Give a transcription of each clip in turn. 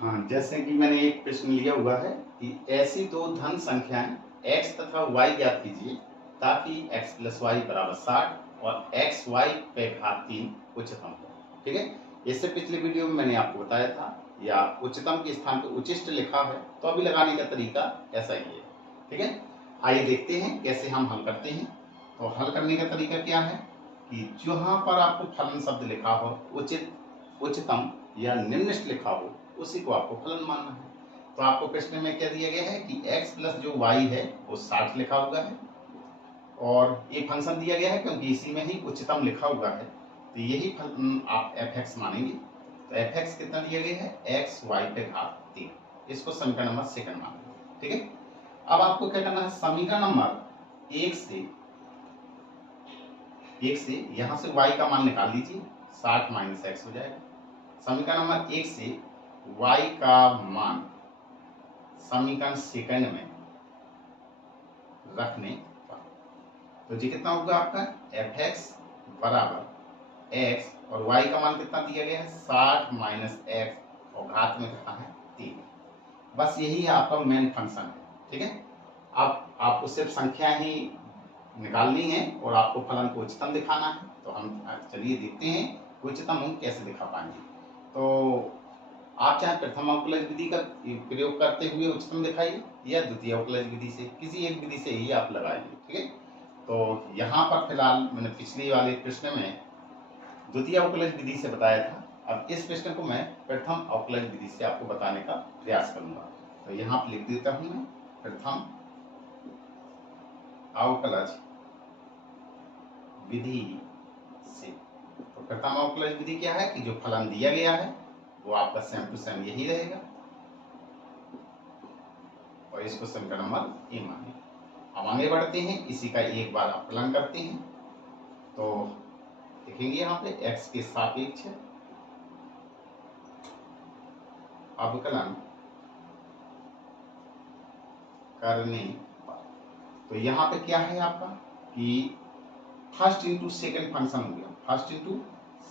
हाँ, जैसे कि मैंने एक प्रश्न लिया हुआ है कि ऐसी दो धन संख्याएं x तथा y ज्ञात कीजिए ताकि x प्लस वाई बराबर 60 और एक्स वाई पे घात 3 उच्चतम हो। ठीक है, इससे पिछले वीडियो में मैंने आपको बताया था या उच्चतम के स्थान पर उच्चिष्ट लिखा है तो अभी लगाने का तरीका ऐसा ही है। ठीक है, आइए देखते हैं कैसे हम हल करते हैं। तो हल करने का तरीका क्या है कि जहां पर आपको फलन शब्द लिखा हो, उचित, उच्चतम या निम्नलिखित लिखा हो, उसी को आपको फलन मानना है। तो आपको प्रश्न में क्या दिया गया है कि x प्लस जो y है वो 60 लिखा हुआ है और ये फंक्शन दिया गया है क्योंकि इसी में ही उच्चतम लिखा हुआ है तो यही आप f(x) मानेंगे। तो f(x) कितना दिया गया है x y पे घात 3, इसको समीकरण नंबर सेकंड मानेंगे। ठीक है, अब आपको क्या करना है, समीकरण नंबर एक से यहां से y का मान निकाल लीजिए, 60 माइनस एक्स हो जाएगा। समीकरण नंबर 1 से y का मान समीकरण सेकंड में रखने पर तो जी कितना होगा आपका f(x) बराबर x और y का मान कितना दिया गया है 60 माइनस एक्स और घात में कितना है 3। बस यही है आपका मेन फंक्शन है। ठीक है, अब आपको सिर्फ संख्या ही निकालनी है और आपको फलन को उच्चतम दिखाना है। तो हम चलिए देखते हैं उच्चतम हम कैसे दिखा पाएंगे। तो आप चाहे प्रथम अवकलज विधि का प्रयोग करते हुए उच्चतम दिखाइए या द्वितीय अवकलज विधि से, किसी एक विधि से ही आप लगाइए। ठीक है, तो यहाँ पर फिलहाल मैंने पिछले वाले प्रश्न में द्वितीय अवकलज विधि से बताया था, अब इस प्रश्न को मैं प्रथम अवकलज विधि से आपको बताने का प्रयास करूंगा। तो यहाँ पर लिख देता हूं मैं प्रथम अवकलज विधि से। तो प्रथम अवकलज विधि क्या है कि जो फलन दिया गया है वो आपका सेम टू सेम यही रहेगा और इसको समीकरण नंबर ए माने। अब आगे बढ़ते हैं, इसी का एक बार अवकलन करते हैं। तो देखेंगे यहाँ पे x के सापेक्ष अवकलन करने पर तो यहाँ पे क्या है आपका कि फर्स्ट इंटू सेकंड फंक्शन हो गया, फर्स्ट इंटू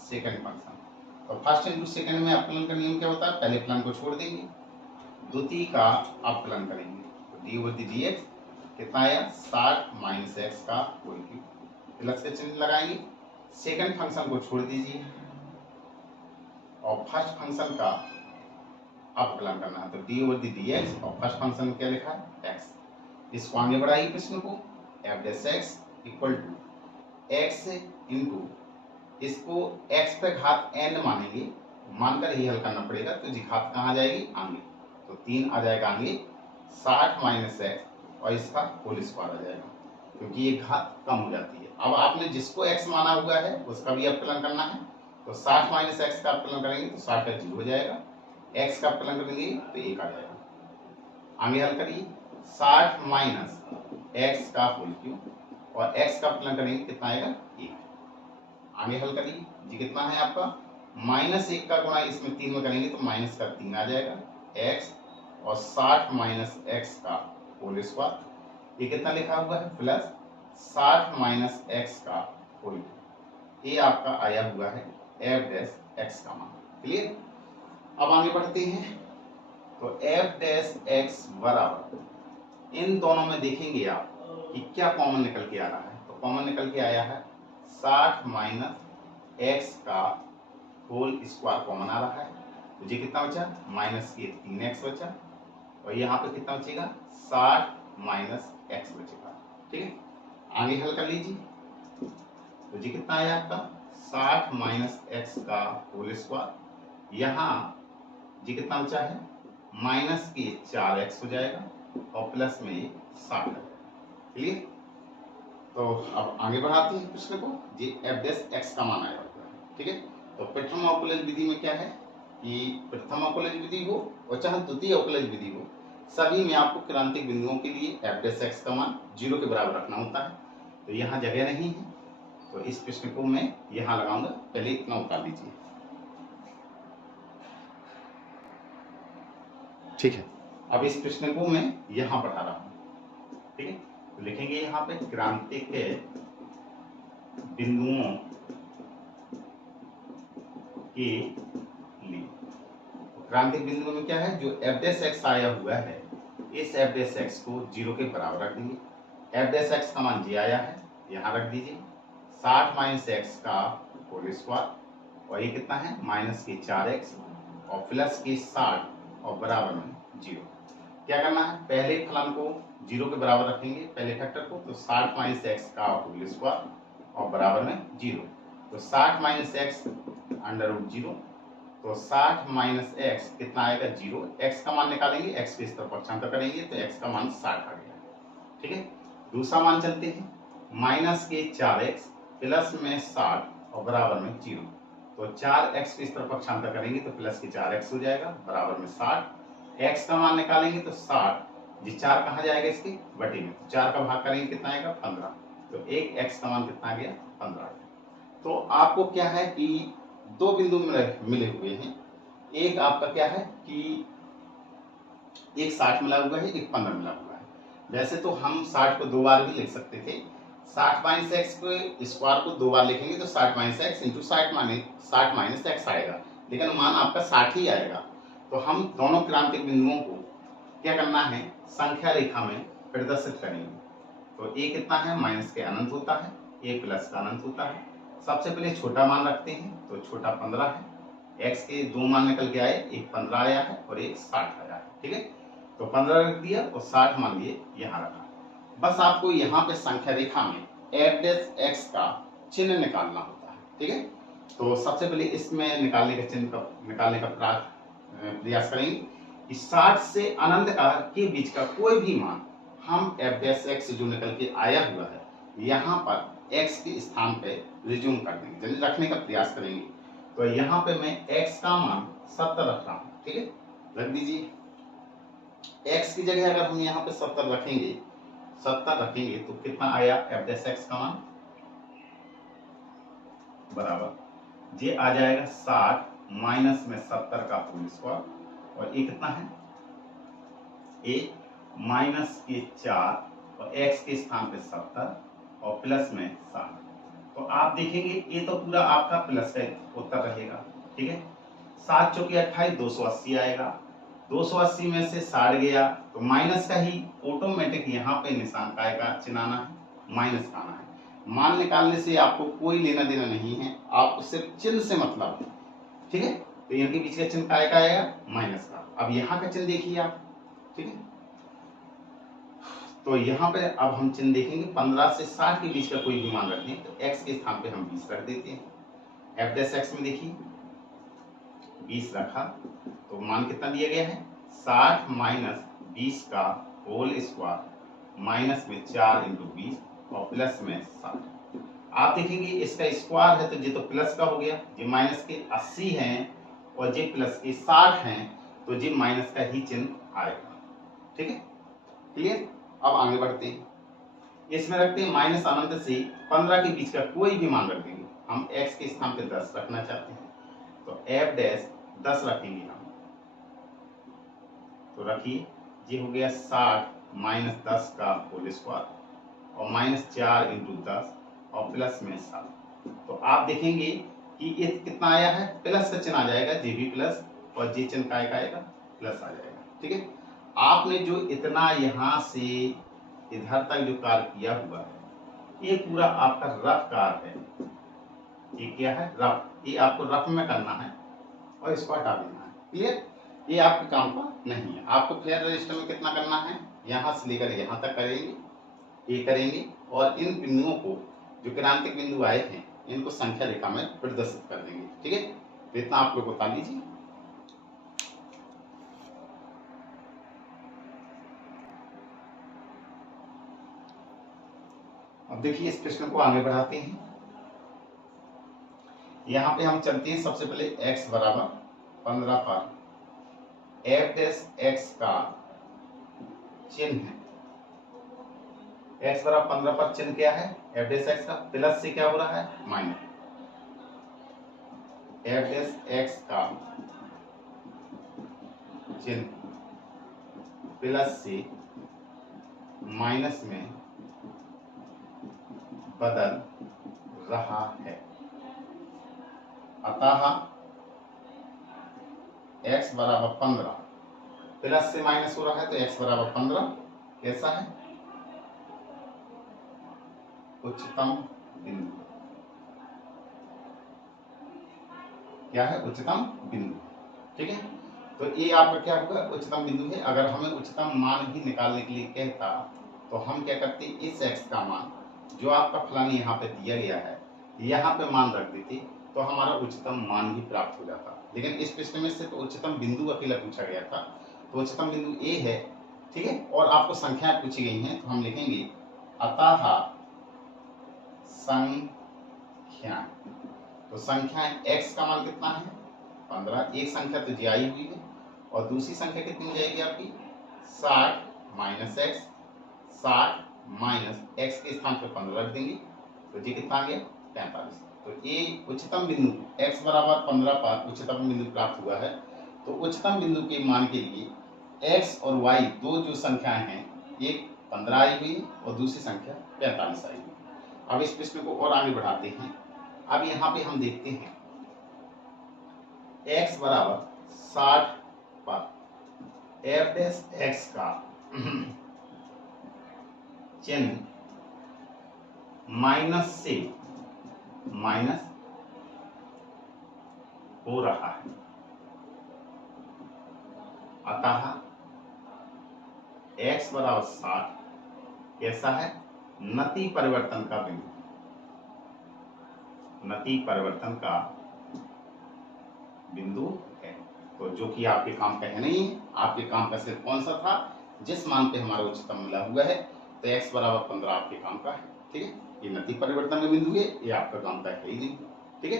सेकंड फंक्शन। तो फर्स्ट इंटू सेकंड में अवकलन का नियम क्या होता है, पहले फलन को छोड़ देंगे, द्वितीय का अवकलन करेंगे। तो डी ओवर डी एक्स कितना आया 60 माइनस एक्स का होल क्यूब, प्लस का चिन्ह लगाएंगे, सेकंड फंक्शन को छोड़ दीजिए और फर्स्ट फंक्शन का अवकलन करना है। तो डी ओवर डी एक्स और फर्स्ट फंक्शन में क्या लिखा है एक्स। इसको आगे बढ़ाइए प्रश्न को, F dash X equal to X into इसको x पे घात n मानेंगे, मानकर ही हल करना पड़ेगा। तो जी घात कहाँ आ जाएगी आगे, तो 3 आ जाएगा आगे 60 माइनस एक्स और इसका होल स्क्वायर आ जाएगा क्योंकि ये घात कम हो जाती है। अब आपने जिसको x माना हुआ है उसका भी अवकलन करना है। तो 60 माइनस एक्स का अवकलन करेंगे तो 60 का 0 हो जाएगा, x का अवकलन करेंगे तो 1 आ जाएगा। आगे हल करिए, 60 माइनस एक्स का होल क्यूब और x का अवकलन करेंगे कितना आएगा 1। आगे हल करिए, जी कितना है आपका -1 का गुणा इसमें 3 में करेंगे तो माइनस का 3 आ जाएगा x और 60 माइनस एक्स का होल स्क्वायर, ये कितना लिखा हुआ है प्लस 60 माइनस एक्स का होल, ये आपका आया हुआ है f डैश x का मान। क्लियर, अब आगे बढ़ते हैं। तो f डैश x बराबर इन दोनों में देखेंगे आप कि क्या कॉमन निकल के आ रहा है। तो कॉमन निकल के आया है 60 माइनस एक्स का होल स्क्वायर कॉमन आ रहा है। तो ये कितना बचा माइनस के 3x बचा और यहाँ पे कितना बचेगा 60 माइनस एक्स बचेगा। ठीक है, आगे हल कर लीजिए। तो ये कितना आया आपका 60 माइनस एक्स का होल स्क्वायर, यहाँ ये कितना बचा है माइनस के 4x हो जाएगा और प्लस में 60 है। क्लियर, तो अब आगे बढ़ाते हैं प्रश्न को, जी एफ डैश एक्स का मान आया हुआ है। ठीक है, तो प्रथम अवकलज विधि में क्या है कि प्रथम अवकलज विधि हो और चाहे द्वितीय अवकलज विधि हो, सभी में आपको क्रांतिक बिंदुओं के लिए एफ डैश एक्स का मान 0 के बराबर रखना होता है। तो यहाँ जगह नहीं है तो इस प्रश्न को मैं यहाँ लगाऊंगा, पहले इतना उतार लीजिए। ठीक है, अब इस प्रश्न को मैं यहाँ बढ़ा रहा हूँ। ठीक है, तो लिखेंगे यहाँ पे क्रांतिक बिंदुओं के लिए, तो क्रांतिक बिंदु में क्या है, जो एफ डैश एक्स आया हुआ है इस एफ डैश एक्स को 0 के बराबर रख देंगे। एफ डैश एक्स का मान जी आया है, यहाँ रख दीजिए 60 माइनस एक्स का होल स्क्वायर, और ये कितना है माइनस के 4x और प्लस के 60 और बराबर में 0। क्या करना है, पहले फलन को 0 के बराबर रखेंगे, पहले फैक्टर को, तो 60 माइनस एक्स का होल स्क्वायर और बराबर में 0। तो 60 माइनस एक्स अंडर रूट 0, तो 60 माइनस एक्स कितना आएगा 0। एक्स का मान निकालेंगे, एक्स के इस तरफ पक्षांतर करेंगे तो एक्स का मान 60 आ गया। ठीक है, दूसरा मान चलते हैं, माइनस के 4x प्लस में 60 और बराबर में 0। तो 4x के इस तरफ पक्षांतर करेंगे तो प्लस के 4x हो जाएगा बराबर में 60। x का मान निकालेंगे तो 60, जी 4 कहाँ जाएगा इसके बटे में, तो 4 का भाग करेंगे कितना आएगा 15, तो एक x का मान कितना आ गया 15। तो आपको क्या है कि दो बिंदु मिले हुए हैं, एक आपका क्या है कि एक 60 मिला हुआ है, एक 15 मिला हुआ है। वैसे तो हम 60 को 2 बार भी लिख सकते थे, 60 माइनस एक्स को स्क्वायर को 2 बार लिखेंगे तो 60 minus x into 60 minus x आएगा, लेकिन मान आपका 60 ही आएगा। तो हम दोनों क्रांतिक बिंदुओं को क्या करना है, संख्या रेखा में प्रदर्शित करेंगे। तो ए कितना है, माइनस के अनंत होता है, ए प्लस का अनंत होता है। सबसे पहले छोटा मान रखते हैं, तो छोटा 15 है, एक्स के 2 मान निकल के आए, एक 15 आया है और एक 60 आया है। ठीक है, तो 15 रख दिया और 60 मान लिए यहाँ रखा। बस आपको यहाँ पे संख्या रेखा में एफ डैश एक्स का चिन्ह निकालना होता है। ठीक है, तो सबसे पहले इसमें निकालने का चिन्ह निकालने का प्रयास करेंगे कि 60 से अनंत के बीच का कोई भी मान हम एफ डैश एक्स जो निकल के आया हुआ है यहाँ पर x के स्थान पे रिज्यूम कर देंगे, जल्दी रखने का प्रयास करेंगे। तो यहाँ पे मैं x का मान 70 रख रहा हूँ। ठीक है, रख दीजिए, x की जगह अगर हम यहाँ पे 70 रखेंगे तो कितना आया एफ डैश एक्स का मान बराबर ये आ जाएगा 60 माइनस में 70 का होल स्क्वायर, और ये कितना है ए माइनस के 4 और x के स्थान पे 70 और प्लस में 60। तो आप देखेंगे ये तो पूरा आपका प्लस का उत्तर रहेगा। ठीक है, 7 चौके 28, 280 आएगा, 280 में से 60 गया तो माइनस का ही ऑटोमेटिक यहाँ पे निशान काय का चिन्हाना है, माइनस का आना है। मान निकालने से आपको कोई लेना देना नहीं है, आपको सिर्फ चिन्ह से मतलब है। ठीक है, तो इनके बीच का चिन्ह काय का आएगा माइनस का। अब यहाँ का चिन्ह देखिए आप। ठीक है, तो यहाँ पे अब हम चिन्ह देखेंगे 15 से 60 के बीच का कोई भी मान रखते हैं तो x के स्थान पे हम 20 रख देते हैं। एफ डैश एक्स में देखिए 20 रखा तो मान कितना दिया गया है 60 माइनस 20 का होल स्क्वायर माइनस में 4 इंटू 20 और प्लस में 60। आप देखेंगे इसका स्क्वायर है तो ये तो प्लस का हो गया, ये माइनस के 80 हैं और ये प्लस के 60 हैं तो ये माइनस का ही चिन्ह आएगा। ठीक है, क्लियर। अब आगे बढ़ते हैं, इसमें रखते हैं माइनस अनंत से 15 के बीच का कोई भी मान रख देंगे। हम x के स्थान पे 10 रखना चाहते हैं तो f डैश 10 रखेंगे हम, तो रखिए ये हो गया 60 माइनस 10 का होल स्क्वायर और माइनस 4 इंटू 10 और प्लस में 7। तो आप देखेंगे कि ये कितना आया है, प्लस का चिन्ह आ जाएगा, जे भी प्लस और जे चिन्ह काय का आएगा प्लस आ जाएगा। ठीक है, आपने जो इतना यहाँ से इधर तक जो कार्य किया हुआ है ये पूरा आपका रफ कार्य है। ये क्या है रफ, ये आपको रफ में करना है और इसको हटा देना है। क्लियर, ये आपके काम का नहीं है। आपको फेयर रजिस्टर में कितना करना है, यहाँ से लेकर यहाँ तक करेंगे, ये करेंगे और इन बिंदुओं को जो क्रांतिक बिंदु आए थे इनको संख्या रेखा में प्रदर्शित कर देंगे। ठीक है, तो इतना आप लोग बता लीजिए। अब देखिए इस प्रश्न को आगे बढ़ाते हैं। यहाँ पे हम चलते हैं, सबसे पहले x बराबर 15 पर एफ डैश एक्स का चिन्ह है। x बराबर 15 पर चिन्ह क्या है, एफ डैश एक्स का प्लस से क्या हो रहा है माइनस, एफ डैश एक्स का चिन्ह प्लस से माइनस में बदल रहा है, अतः x बराबर 15, प्लस से माइनस हो रहा है तो x बराबर 15 कैसा है, उच्चतम बिंदु। क्या है, उच्चतम बिंदु। ठीक है, तो ये आपका क्या होगा, उच्चतम बिंदु है। अगर हमें उच्चतम मान भी निकालने के लिए कहता तो हम क्या करते, इस x का मान जो आपका फलानी यहाँ पे दिया गया है यहाँ पे मान रख देते तो हमारा उच्चतम मान भी प्राप्त हो जाता। लेकिन इस प्रश्न में से तो उच्चतम बिंदु अकेला पूछा गया था, तो उच्चतम बिंदु ए है। ठीक है, और आपको संख्या पूछी गई हैं तो हम लिखेंगे अतः संख्या। तो संख्या x का मान कितना है 15, एक संख्या तो जी आई हुई है और दूसरी संख्या कितनी हो जाएगी आपकी 60 माइनस एक्स, 60 माइनस एक्स के स्थान पर 15 रख देंगे तो जी कितना आ गया 45। तो ये उच्चतम बिंदु x बराबर 15 पर उच्चतम बिंदु प्राप्त हुआ है। तो उच्चतम बिंदु के मान के लिए x और y दो जो संख्याएं हैं, एक 15 आई हुई और दूसरी संख्या 45 आई हुई। अब इस प्रश्न को और आगे बढ़ाते हैं। अब यहाँ पे हम देखते हैं x बराबर 60 पर f डैश x का चिन्ह माइनस से माइनस हो रहा है, अतः x बराबर 60 कैसा है, नति परिवर्तन का बिंदु, नति परिवर्तन का बिंदु है। तो जो कि आपके काम का है नहीं, आपके काम का सिर्फ कौन सा था, जिस मान पे हमारा उच्चतम मिला हुआ है तो x बराबर 15 आपके काम का है। ठीक है, ये नति परिवर्तन का बिंदु है, ये आपका काम का है ही नहीं। ठीक है,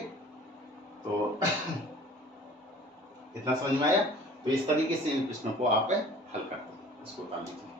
तो इतना समझ में आया। तो इस तरीके से इन प्रश्नों को आप हल करते हैं, इसको उतार लीजिए।